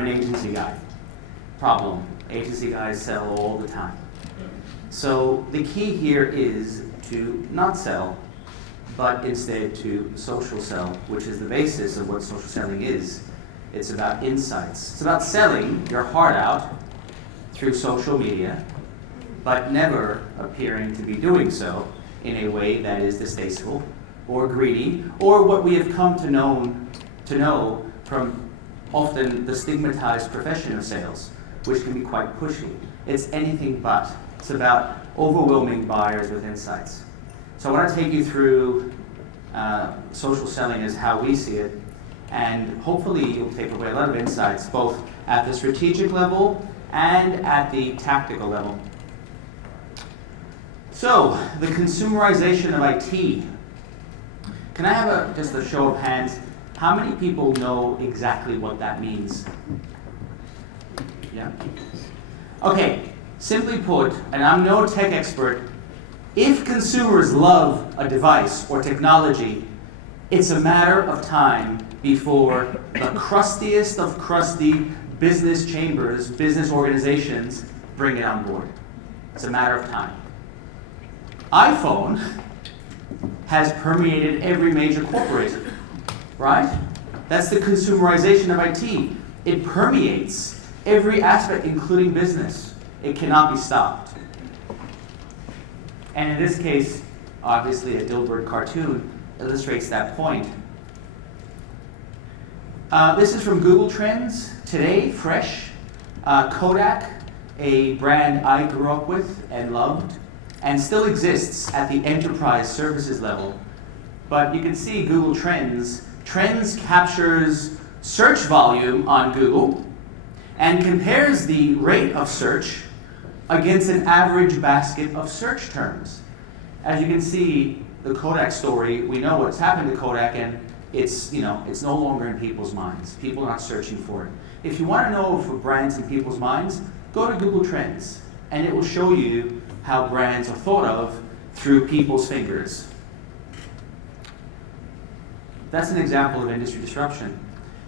I'm an agency guy. Problem. Agency guys sell all the time. So the key here is to not sell, but instead to social sell, which is the basis of what social selling is. It's about insights. It's about selling your heart out through social media, but never appearing to be doing so in a way that is distasteful or greedy, or what we have come to know from often the stigmatized profession of sales, which can be quite pushy. It's anything but. It's about overwhelming buyers with insights. So I want to take you through social selling as how we see it, and hopefully you'll take away a lot of insights, both at the strategic level and at the tactical level. So, the consumerization of IT. Can I have just a show of hands? How many people know exactly what that means? Yeah? Okay, simply put, and I'm no tech expert, if consumers love a device or technology, it's a matter of time before the crustiest of crusty business chambers, business organizations bring it on board. It's a matter of time. iPhone has permeated every major corporation, right? That's the consumerization of IT. It permeates every aspect, including business. It cannot be stopped. And in this case, obviously a Dilbert cartoon illustrates that point. This is from Google Trends. Today, fresh. Kodak, a brand I grew up with and loved, and still exists at the enterprise services level. But you can see Google Trends. Trends captures search volume on Google and compares the rate of search against an average basket of search terms. As you can see, the Kodak story, we know what's happened to Kodak, and it's no longer in people's minds. People are not searching for it. If you want to know if a brand's in people's minds, go to Google Trends, and it will show you how brands are thought of through people's fingers. That's an example of industry disruption.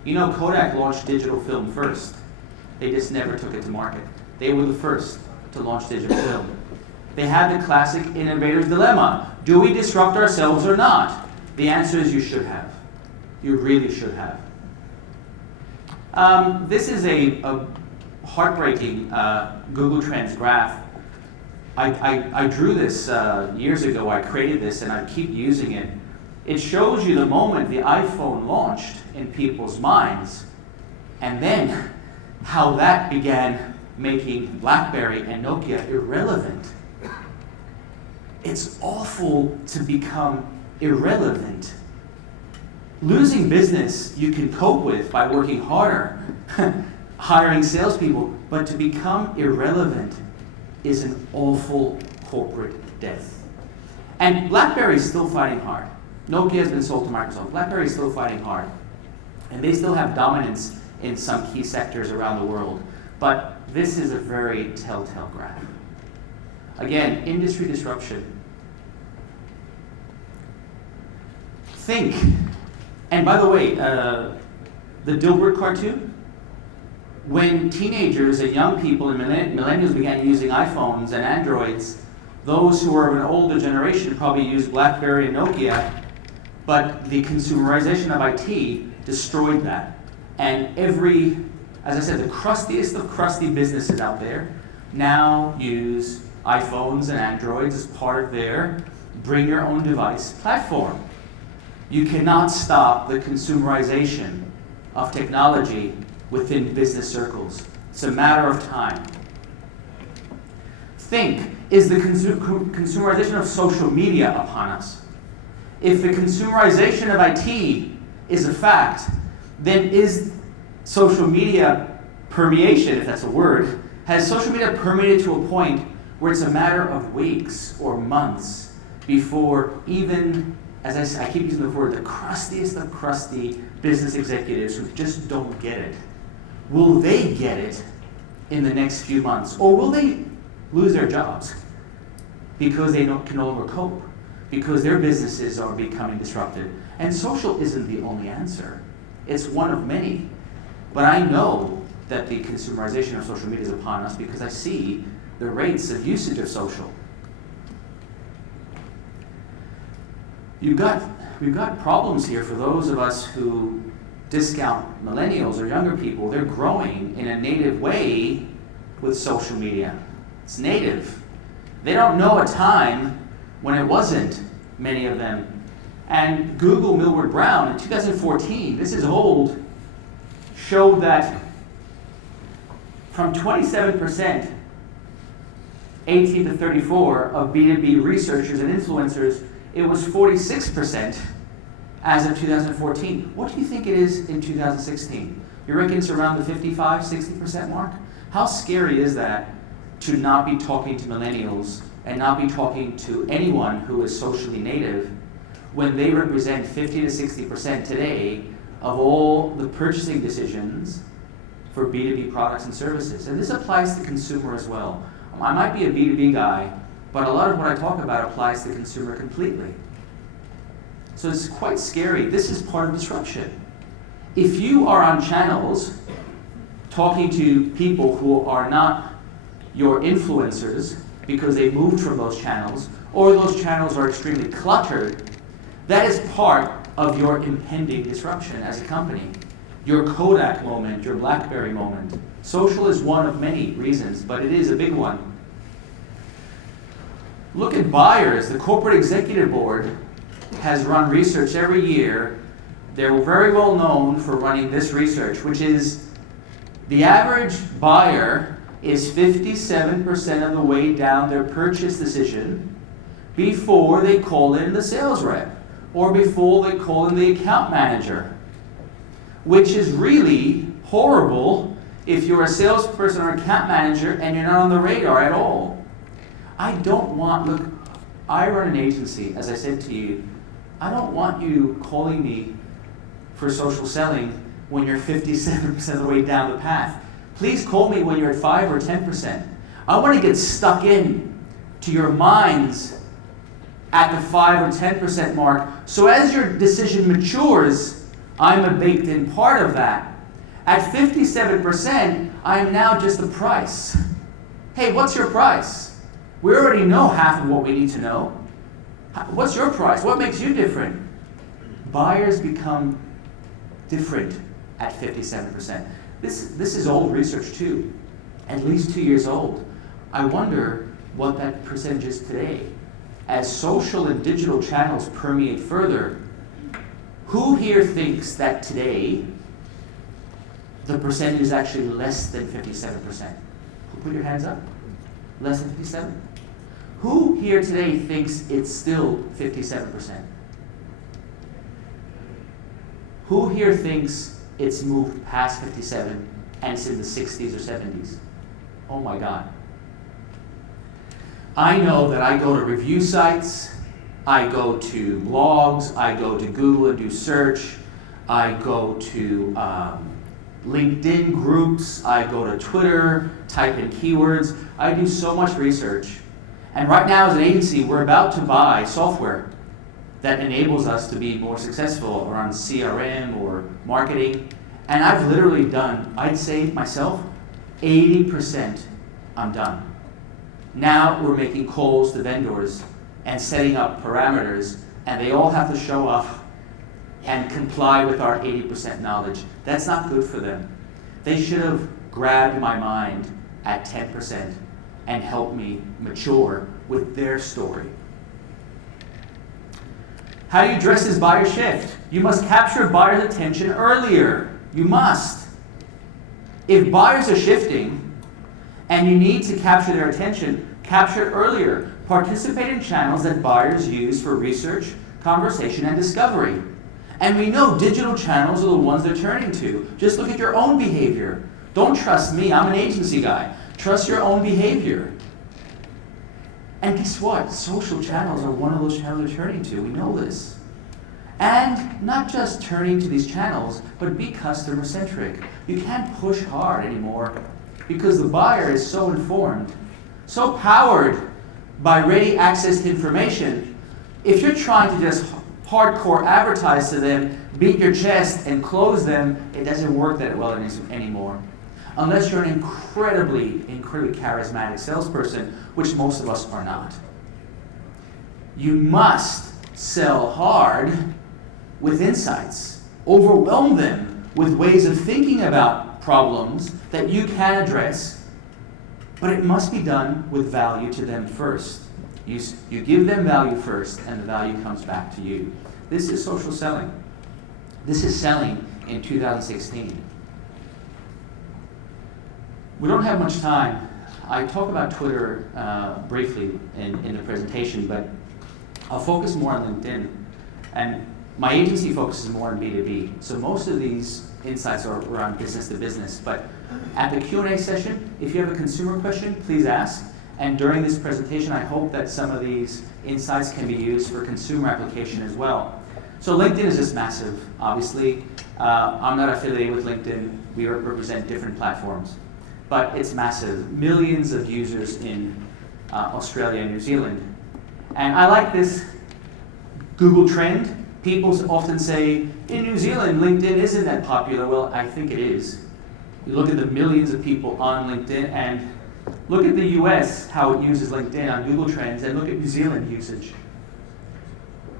You know, Kodak launched digital film first. They just never took it to market. They were the first to launch digital film. They had the classic innovator's dilemma. Do we disrupt ourselves or not? The answer is you should have. You really should have. This is a heartbreaking Google Trends graph. I drew this years ago. I created this, and I keep using it. It shows you the moment the iPhone launched in people's minds, and then how that began making BlackBerry and Nokia irrelevant. It's awful to become irrelevant. Losing business you can cope with by working harder, hiring salespeople, but to become irrelevant is an awful corporate death. And BlackBerry is still fighting hard. Nokia has been sold to Microsoft. BlackBerry is still fighting hard. And they still have dominance in some key sectors around the world. But this is a very telltale graph. Again, industry disruption. Think. And by the way, the Dilbert cartoon, when teenagers and young people and millennials began using iPhones and Androids, those who are of an older generation probably used BlackBerry and Nokia, but the consumerization of IT destroyed that. And as I said, the crustiest of crusty businesses out there now use iPhones and Androids as part of their bring your own device platform. You cannot stop the consumerization of technology within business circles. It's a matter of time. Think, is the consumerization of social media upon us? If the consumerization of IT is a fact, then is social media permeation, if that's a word, has social media permeated to a point where it's a matter of weeks or months before even, as I keep using the word, the crustiest of crusty business executives who just don't get it, will they get it in the next few months? Or will they lose their jobs because they can no longer cope, because their businesses are becoming disrupted? And social isn't the only answer. It's one of many. But I know that the consumerization of social media is upon us because I see the rates of usage of social. We've got problems here for those of us who discount millennials or younger people. They're growing in a native way with social media. It's native. They don't know a time when it wasn't, many of them. And Google Millward Brown in 2014, this is old, showed that from 27% 18 to 34 of B2B researchers and influencers, it was 46% as of 2014. What do you think it is in 2016? You reckon it's around the 55, 60% mark? How scary is that to not be talking to millennials and not be talking to anyone who is socially native when they represent 50 to 60% today of all the purchasing decisions for B2B products and services? And this applies to consumer as well. I might be a B2B guy, but a lot of what I talk about applies to the consumer completely. So it's quite scary. This is part of disruption. If you are on channels talking to people who are not your influencers because they moved from those channels, or those channels are extremely cluttered, that is part of your impending disruption as a company. Your Kodak moment, your BlackBerry moment. Social is one of many reasons, but it is a big one. Look at buyers. The Corporate Executive Board has run research every year. They're very well known for running this research, which is the average buyer is 57% of the way down their purchase decision before they call in the sales rep or before they call in the account manager, which is really horrible if you're a salesperson or account manager and you're not on the radar at all. I don't want, look, I run an agency, as I said to you. I don't want you calling me for social selling when you're 57% of the way down the path. Please call me when you're at 5 or 10%. I want to get stuck in to your minds at the 5 or 10% mark, so as your decision matures, I'm a baked-in part of that. At 57%, I am now just the price. Hey, what's your price? We already know half of what we need to know. What's your price? What makes you different? Buyers become different at 57%. This is old research too, at least 2 years old. I wonder what that percentage is today. As social and digital channels permeate further, who here thinks that today the percentage is actually less than 57%? Put your hands up. Less than 57? Who here today thinks it's still 57%? Who here thinks it's moved past 57 and it's in the 60s or 70s? Oh my God. I know that I go to review sites, I go to blogs, I go to Google and do search, I go to LinkedIn groups, I go to Twitter, type in keywords. I do so much research. And right now as an agency, we're about to buy software that enables us to be more successful around CRM or marketing. And I've literally done, I'd say myself, 80% I'm done. Now we're making calls to vendors and setting up parameters, and they all have to show up and comply with our 80% knowledge. That's not good for them. They should have grabbed my mind at 10% and helped me mature with their story. How do you address this buyer shift? You must capture buyers' attention earlier. You must. If buyers are shifting and you need to capture their attention, capture it earlier. Participate in channels that buyers use for research, conversation, and discovery. And we know digital channels are the ones they're turning to. Just look at your own behavior. Don't trust me, I'm an agency guy. Trust your own behavior. And guess what? Social channels are one of those channels they're turning to. We know this. And not just turning to these channels, but be customer-centric. You can't push hard anymore because the buyer is so informed, so powered by ready access to information. If you're trying to just hardcore advertise to them, beat your chest and close them, it doesn't work that well anymore. unless you're an incredibly charismatic salesperson, which most of us are not. You must sell hard with insights. Overwhelm them with ways of thinking about problems that you can address, but it must be done with value to them first. You give them value first, and the value comes back to you. This is social selling. This is selling in 2016. We don't have much time. I talk about Twitter briefly in the presentation, but I'll focus more on LinkedIn. And my agency focuses more on B2B. So most of these insights are around business to business. But at the Q&A session, if you have a consumer question, please ask. And during this presentation, I hope that some of these insights can be used for consumer application as well. So LinkedIn is just massive, obviously. I'm not affiliated with LinkedIn. We represent different platforms. But it's massive. Millions of users in Australia and New Zealand. And I like this Google trend. People often say, in New Zealand, LinkedIn isn't that popular. Well, I think it is. You look at the millions of people on LinkedIn, and look at the US, how it uses LinkedIn on Google Trends, and look at New Zealand usage.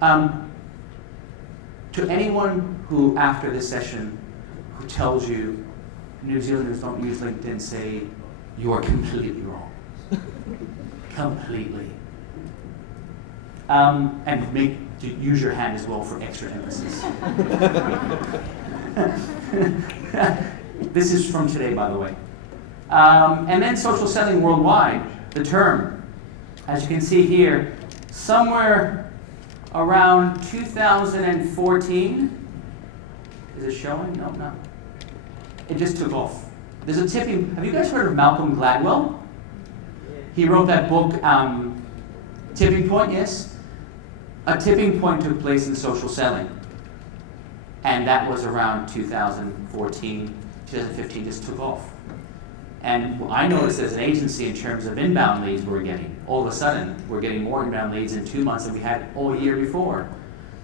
To anyone who, after this session, who tells you New Zealanders don't use LinkedIn, say, you are completely wrong. Completely. And use your hand as well for extra emphasis. This is from today, by the way. And then social selling worldwide, the term. As you can see here, somewhere around 2014, is it showing? No, not. It just took off. There's a tipping, have you guys heard of Malcolm Gladwell? He wrote that book, Tipping Point, yes? A tipping point took place in social selling. And that was around 2014, 2015, just took off. And I noticed as an agency in terms of inbound leads we're getting. All of a sudden, we're getting more inbound leads in 2 months than we had all year before.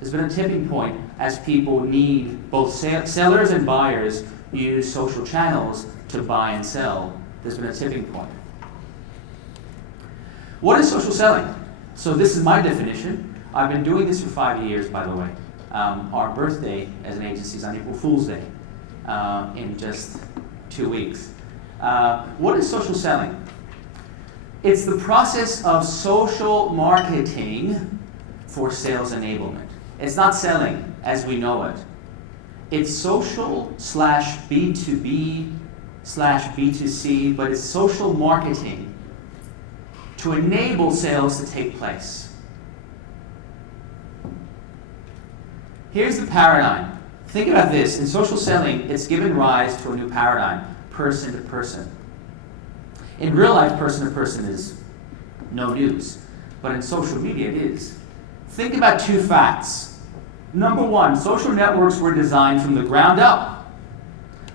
There's been a tipping point as people need, both sellers and buyers use social channels to buy and sell. There's been a tipping point. What is social selling? So this is my definition. I've been doing this for 5 years, by the way. Our birthday as an agency is on April Fool's Day in just 2 weeks. What is social selling? It's the process of social marketing for sales enablement. It's not selling as we know it. It's social / B2B / B2C, but it's social marketing to enable sales to take place. Here's the paradigm. Think about this. In social selling, it's given rise to a new paradigm, person to person. In real life, person to person is no news, but in social media, it is. Think about 2 facts. Number 1, social networks were designed from the ground up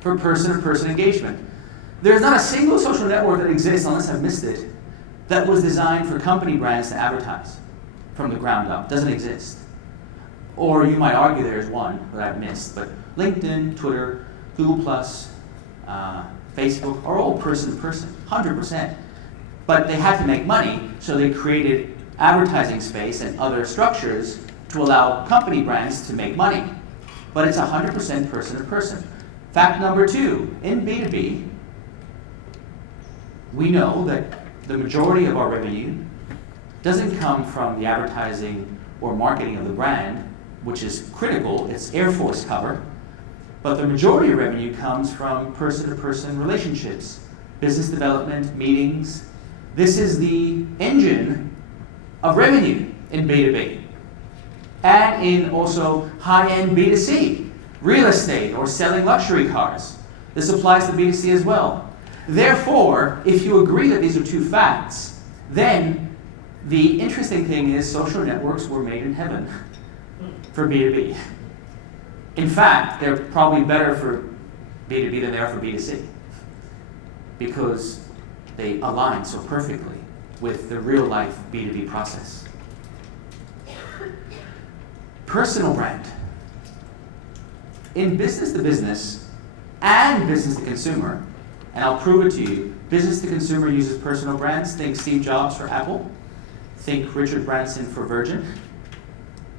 for person to person engagement. There's not a single social network that exists, unless I've missed it, that was designed for company brands to advertise from the ground up. Doesn't exist. Or you might argue there's one that I've missed, but LinkedIn, Twitter, Google+, Facebook are all person to person, 100%. But they had to make money, so they created advertising space and other structures to allow company brands to make money. But it's 100% person to person. Fact number 2, in B2B, we know that the majority of our revenue doesn't come from the advertising or marketing of the brand, which is critical, it's Air Force cover, but the majority of revenue comes from person-to-person relationships, business development, meetings. This is the engine of revenue in B2B. And in also high-end B2C, real estate or selling luxury cars. This applies to B2C as well. Therefore, if you agree that these are 2 facts, then the interesting thing is social networks were made in heaven for B2B. In fact, they're probably better for B2B than they are for B2C because they align so perfectly with the real-life B2B process. Personal brand. In business to business and business to consumer, And I'll prove it to you. Business to consumer uses personal brands. Think Steve Jobs for Apple. Think Richard Branson for Virgin.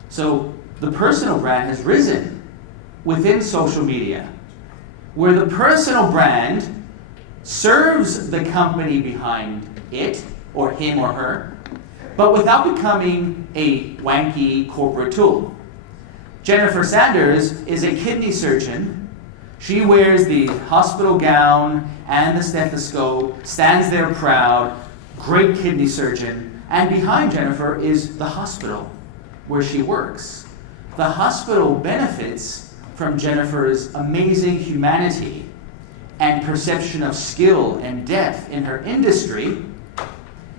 So the personal brand has risen within social media, where the personal brand serves the company behind it, or him or her, but without becoming a wanky corporate tool. Jennifer Sanders is a kidney surgeon. She wears the hospital gown and the stethoscope, stands there proud, great kidney surgeon, and behind Jennifer is the hospital where she works. The hospital benefits from Jennifer's amazing humanity and perception of skill and depth in her industry,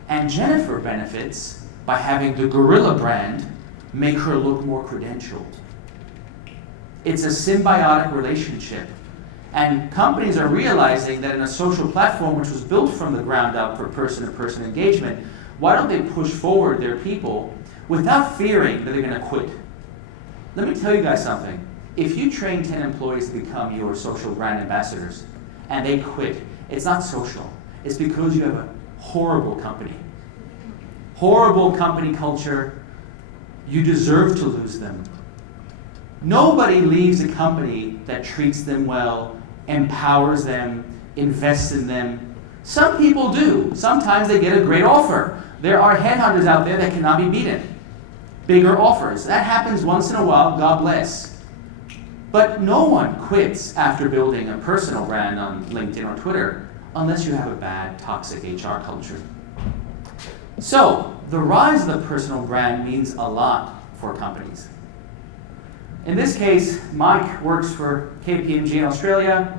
and Jennifer benefits by having the gorilla brand make her look more credentialed. It's a symbiotic relationship. And companies are realizing that in a social platform which was built from the ground up for person-to-person engagement, why don't they push forward their people without fearing that they're going to quit? Let me tell you guys something. If you train 10 employees to become your social brand ambassadors and they quit, it's not social. It's because you have a horrible company. Horrible company culture. You deserve to lose them. Nobody leaves a company that treats them well, empowers them, invests in them. Some people do. Sometimes they get a great offer. There are headhunters out there that cannot be beaten. Bigger offers. That happens once in a while, God bless. But no one quits after building a personal brand on LinkedIn or Twitter unless you have a bad, toxic HR culture. So, the rise of the personal brand means a lot for companies. In this case, Mike works for KPMG in Australia.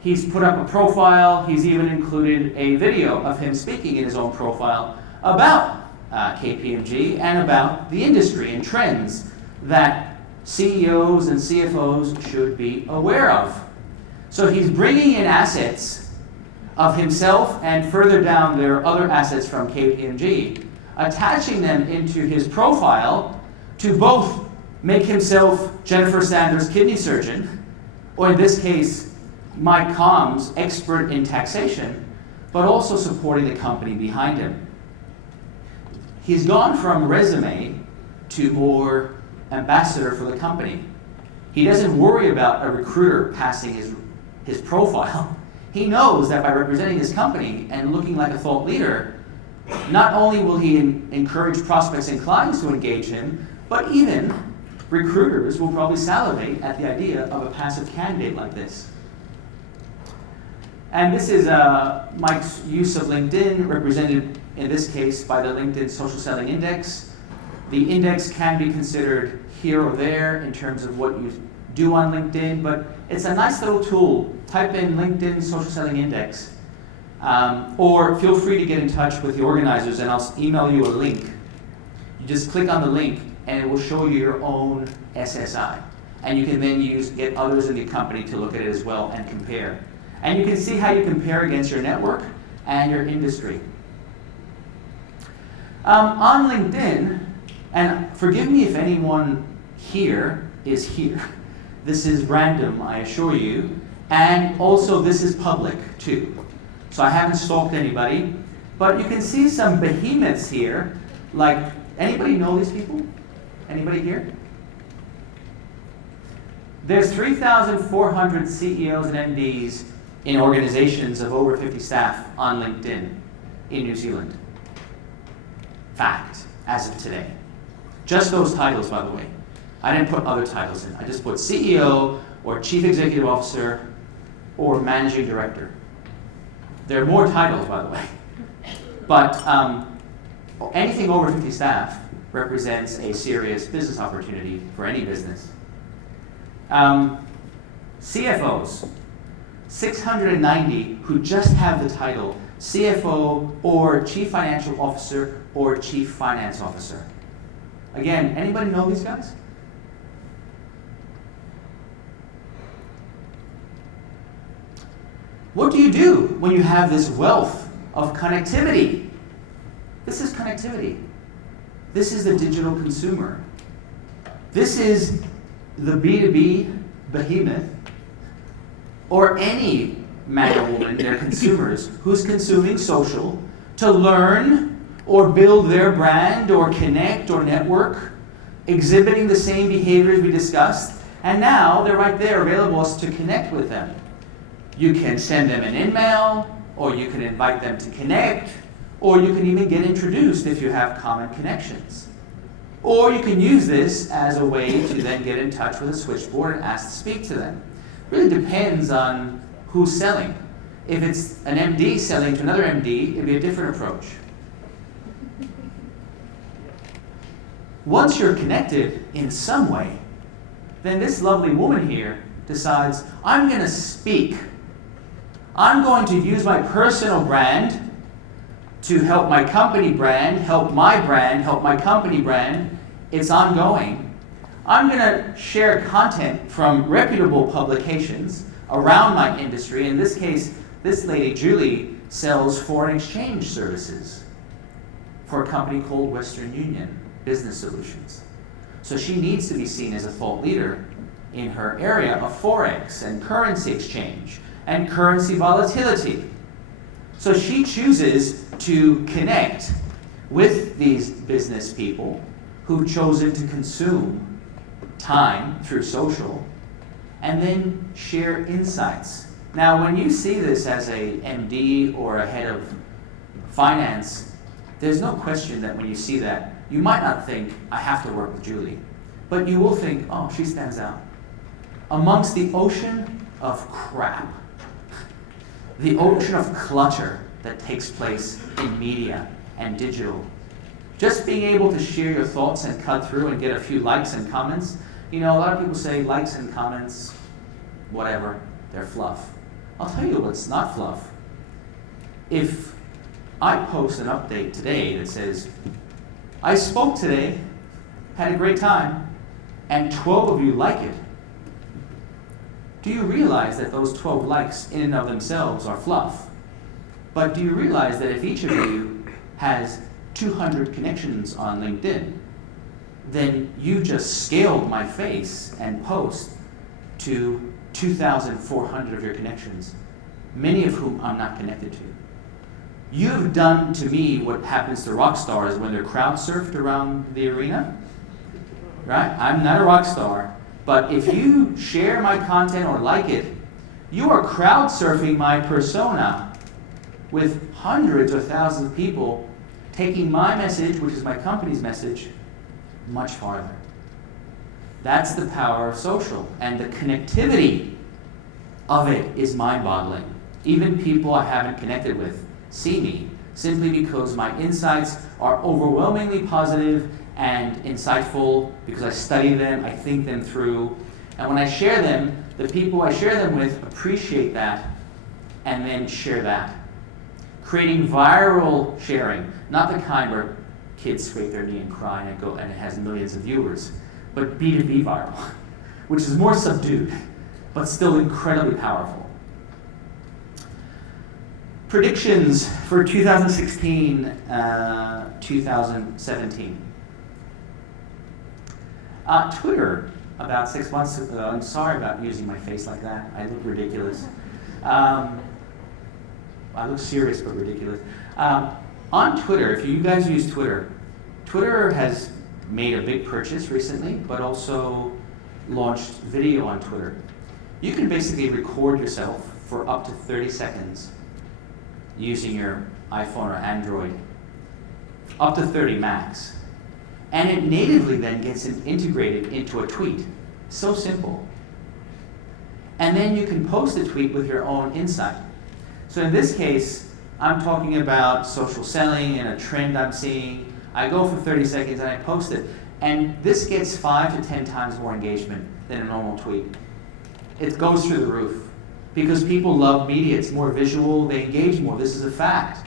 He's put up a profile. He's even included a video of him speaking in his own profile about KPMG and about the industry and trends that CEOs and CFOs should be aware of. So he's bringing in assets of himself and further down there are other assets from KPMG, attaching them into his profile to both make himself Jennifer Sanders' kidney surgeon, or in this case, Mike Combs, expert in taxation, but also supporting the company behind him. He's gone from resume to more ambassador for the company. He doesn't worry about a recruiter passing his profile. He knows that by representing his company and looking like a thought leader, not only will he encourage prospects and clients to engage him, but even recruiters will probably salivate at the idea of a passive candidate like this. And this is Mike's use of LinkedIn, represented in this case by the LinkedIn Social Selling Index. The index can be considered here or there in terms of what you do on LinkedIn, but it's a nice little tool. Type in LinkedIn Social Selling Index, or feel free to get in touch with the organizers and I'll email you a link. You just click on the link and it will show you your own SSI. And you can then get others in the company to look at it as well and compare. And you can see how you compare against your network and your industry. On LinkedIn, and forgive me if anyone here is here. This is random, I assure you. And also this is public too. So I haven't stalked anybody. But you can see some behemoths here. Like, anybody know these people? Anybody here? There's 3,400 CEOs and MDs in organizations of over 50 staff on LinkedIn in New Zealand. Fact, as of today. Just those titles, by the way. I didn't put other titles in. I just put CEO or Chief Executive Officer or Managing Director. There are more titles, by the way. But anything over 50 staff represents a serious business opportunity for any business. CFOs, 690 who just have the title CFO or Chief Financial Officer or Chief Finance Officer. Again, anybody know these guys? What do you do when you have this wealth of connectivity? This is connectivity. This is the digital consumer. This is the B2B behemoth, or any man or woman, they're consumers, who's consuming social to learn or build their brand or connect or network, exhibiting the same behaviors we discussed, and now they're right there available to connect with them. You can send them an email, or you can invite them to connect, or you can even get introduced if you have common connections. Or you can use this as a way to then get in touch with a switchboard and ask to speak to them. It really depends on who's selling. If it's an MD selling to another MD, it'd be a different approach. Once you're connected in some way, then this lovely woman here decides, I'm going to speak. I'm going to use my personal brand to help my company brand, help my company brand. It's ongoing. I'm going to share content from reputable publications around my industry. In this case, this lady, Julie, sells foreign exchange services for a company called Western Union Business Solutions. So she needs to be seen as a thought leader in her area of forex and currency exchange and currency volatility. So she chooses to connect with these business people who've chosen to consume time through social and then share insights. Now, when you see this as a MD or a head of finance, there's no question that when you see that, you might not think, I have to work with Julie, but you will think, oh, she stands out. Amongst the ocean of crap, the ocean of clutter that takes place in media and digital, just being able to share your thoughts and cut through and get a few likes and comments. You know, a lot of people say likes and comments, whatever, they're fluff. I'll tell you what's not fluff. If I post an update today that says, I spoke today, had a great time, and 12 of you like it, do you realize that those 12 likes in and of themselves are fluff? But do you realize that if each of you has 200 connections on LinkedIn, then you just scaled my face and post to 2,400 of your connections, many of whom I'm not connected to. You've done to me what happens to rock stars when they're crowd surfed around the arena, right? I'm not a rock star, but if you share my content or like it, you are crowd surfing my persona with hundreds or thousands of people taking my message, which is my company's message, much farther. That's the power of social, and the connectivity of it is mind-boggling. Even people I haven't connected with see me simply because my insights are overwhelmingly positive and insightful because I study them, I think them through, and when I share them, the people I share them with appreciate that and then share that. Creating viral sharing, not the kind where kids scrape their knee and cry and go and it has millions of viewers, but B2B viral, which is more subdued, but still incredibly powerful. Predictions for 2016, 2017. Twitter, about 6 months ago, I'm sorry about using my face like that. I look ridiculous. I look serious but ridiculous. On Twitter, if you guys use Twitter, Twitter has made a big purchase recently, but also launched video on Twitter. You can basically record yourself for up to 30 seconds using your iPhone or Android, up to 30 max. And it natively then gets integrated into a tweet. So simple. And then you can post a tweet with your own insight. So in this case, I'm talking about social selling and a trend I'm seeing. I go for 30 seconds and I post it. And this gets 5 to 10 times more engagement than a normal tweet. It goes through the roof. Because people love media, it's more visual, they engage more. This is a fact.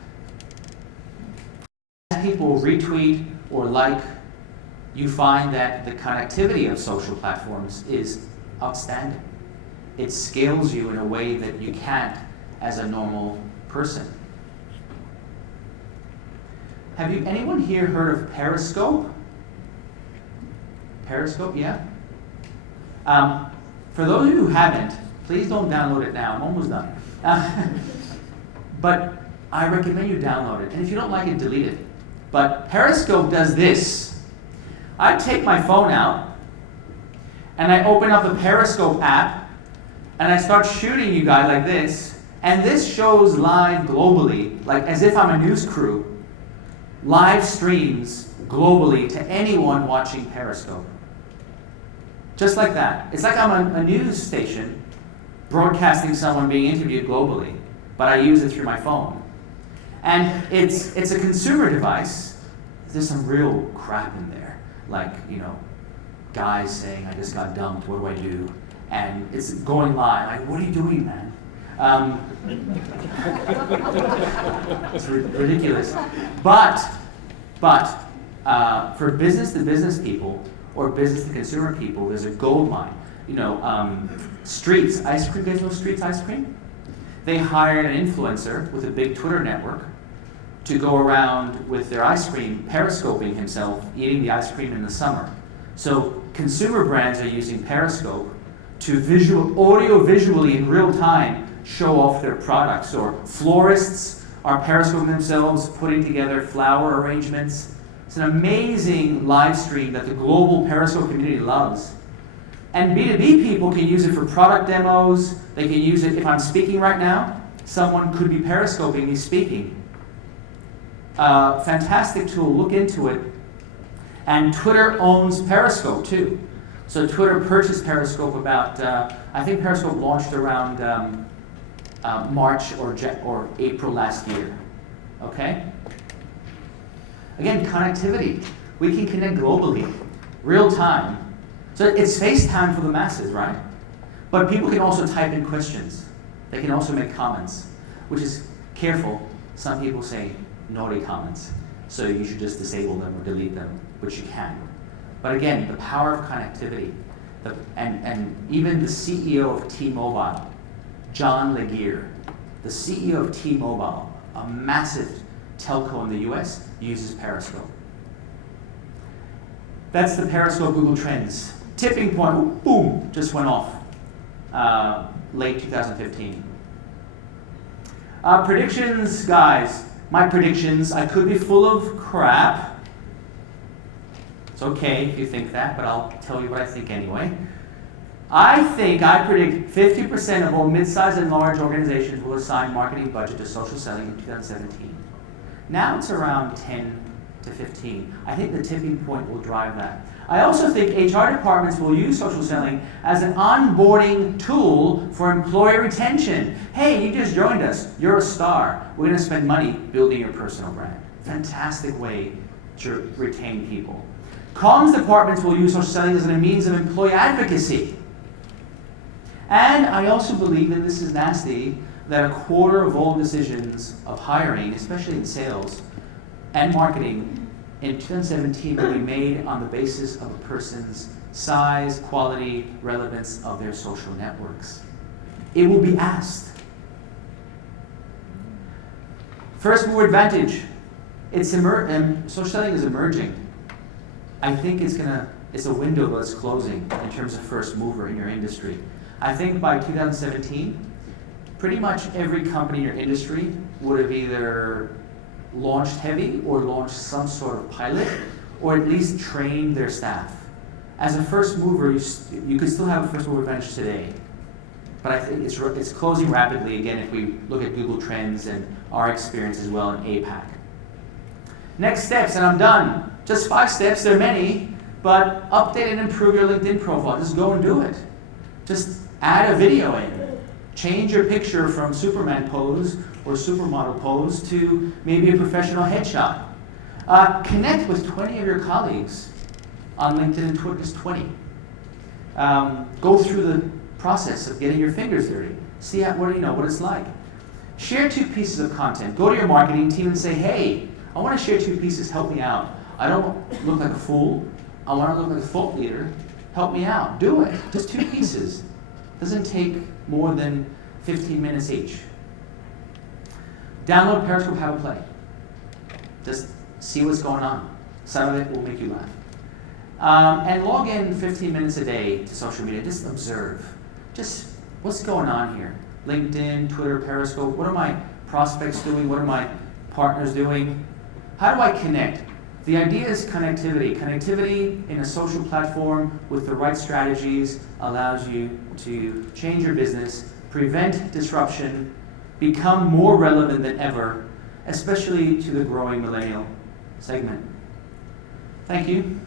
As people retweet or like, you find that the connectivity of social platforms is outstanding. It scales you in a way that you can't as a normal person. Have you anyone here heard of Periscope? Periscope, yeah? For those of you who haven't, Please don't download it now. I'm almost done. But I recommend you download it. And if you don't like it, delete it. But Periscope does this. I take my phone out, and I open up the Periscope app, and I start shooting you guys like this. And this shows live globally, like as if I'm a news crew, live streams globally to anyone watching Periscope. Just like that. It's like I'm a news station broadcasting someone being interviewed globally, but I use it through my phone. And it's a consumer device. There's some real crap in there, like, you know, guys saying, I just got dumped, what do I do? And it's going live, like, what are you doing, man? It's ridiculous. But for business-to-business people or business-to-consumer people, there's a gold mine. You know, Streets ice cream. You guys know Streets ice cream? They hired an influencer with a big Twitter network to go around with their ice cream, periscoping himself eating the ice cream in the summer. So consumer brands are using Periscope to audio-visually in real time show off their products. Or florists are periscoping themselves, putting together flower arrangements. It's an amazing live stream that the global Periscope community loves. And B2B people can use it for product demos. They can use it if I'm speaking right now. Someone could be periscoping me speaking. Fantastic tool, look into it. And Twitter owns Periscope too. So Twitter purchased Periscope about, I think Periscope launched around March or April last year. Okay? Again, connectivity. We can connect globally, real time. So it's FaceTime for the masses, right? But people can also type in questions. They can also make comments, which is careful. Some people say naughty comments, so you should just disable them or delete them, which you can. But again, the power of connectivity, and even the CEO of T-Mobile, John Legere, the CEO of T-Mobile, a massive telco in the US, uses Periscope. That's the Periscope Google Trends. Tipping point, boom, just went off. Late 2015. Predictions, guys. My predictions, I could be full of crap. It's okay if you think that, but I'll tell you what I think anyway. I predict 50% of all mid-sized and large organizations will assign marketing budget to social selling in 2017. Now it's around 10 to 15. I think the tipping point will drive that. I also think HR departments will use social selling as an onboarding tool for employee retention. Hey, you just joined us. You're a star. We're going to spend money building your personal brand. Fantastic way to retain people. Comms departments will use social selling as a means of employee advocacy. And I also believe, and this is nasty, that a quarter of all decisions of hiring, especially in sales and marketing, in 2017 will be made on the basis of a person's size, quality, relevance of their social networks. It will be asked. First mover advantage. Social selling is emerging. I think it's a window that's closing in terms of first mover in your industry. I think by 2017, pretty much every company in your industry would have either launched heavy or launched some sort of pilot, or at least trained their staff. As a first mover, you could still have a first mover advantage today. But I think it's closing rapidly, again, if we look at Google Trends and our experience as well in APAC. Next steps, and I'm done. Just 5 steps, there are many, but update and improve your LinkedIn profile. Just go and do it. Just add a video in. Change your picture from Superman pose or supermodel pose to maybe a professional headshot. Connect with 20 of your colleagues on LinkedIn and Twitter, just 20. Go through the process of getting your fingers dirty. See what it's like. Share 2 pieces of content. Go to your marketing team and say, hey, I want to share 2 pieces, help me out. I don't look like a fool. I want to look like a thought leader. Help me out. Do it. Just 2 pieces. Doesn't take more than 15 minutes each. Download Periscope, have a play. Just see what's going on. Some of it will make you laugh. And log in 15 minutes a day to social media. Just observe. Just what's going on here? LinkedIn, Twitter, Periscope, what are my prospects doing? What are my partners doing? How do I connect? The idea is connectivity. Connectivity in a social platform with the right strategies allows you to change your business, prevent disruption, become more relevant than ever, especially to the growing millennial segment. Thank you.